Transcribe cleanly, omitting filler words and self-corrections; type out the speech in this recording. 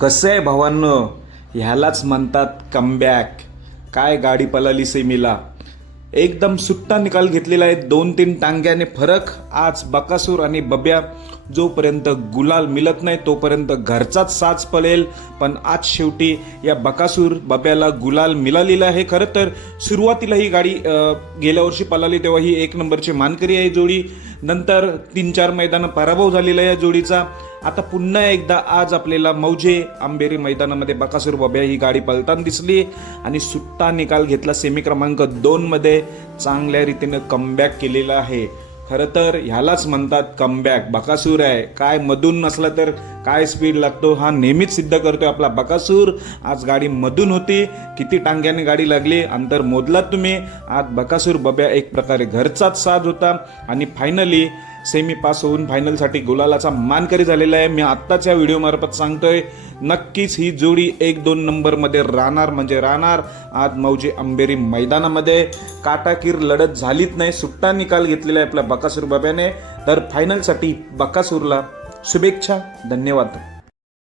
कसं आहे भावांनो, ह्यालाच म्हणतात कमबॅक. काय गाडी पळाली सेमीला, एकदम सुट्टा निकाल घेतलेला आहे. 2-3 टांग्याने फरक. आज बकासूर आणि बब्या जोपर्यंत गुलाल मिळत नाही तोपर्यंत घरचाच साज पळेल. पण आज शेवटी या बकासूर बब्याला गुलाल मिळालेला आहे. खरं तर सुरुवातीला ही गाडी गेल्या वर्षी पळाली तेव्हा ही 1 नंबरची मानकरी आहे जोडी. नंतर 3-4 मैदानं पराभव झालेला आहे या जोडीचा. आता पुन्हा एकदा आज आपल्याला मौजे आंबेरी मैदानामध्ये बकासूर बब्या ही गाडी पळताना दिसली आणि सुट्टा निकाल घेतला. सेमी क्रमांक 2 मध्ये चांगल्या रीतीनं कमबॅक केलेला आहे. खरं तर ह्यालाच म्हणतात कमबॅक. बकासूर आहे, काय मधून नसला तर काय स्पीड लागतो हा नेहमीच सिद्ध करतोय आपला बकासूर. आज गाडी मधून होती, किती टांग्याने गाडी लागली, अंतर मोजलात तुम्ही. आज बकासूर बब्या एक प्रकारे घरचाच साज होता आणि फायनली सेमी पास होऊन फायनलसाठी गुलालाचा मानकरी झालेला आहे. मी आत्ताच या व्हिडिओमार्फत सांगतोय, नक्कीच ही जोडी 1-2 नंबरमध्ये राहणार म्हणजे राहणार. आज मौजे आंबेरी मैदानामध्ये काटाकीर लढत झालीच नाही, सुट्टा निकाल घेतलेला आहे आपल्या बकासूर बब्याने. तर फायनलसाठी बकासूरला शुभेच्छा. धन्यवाद.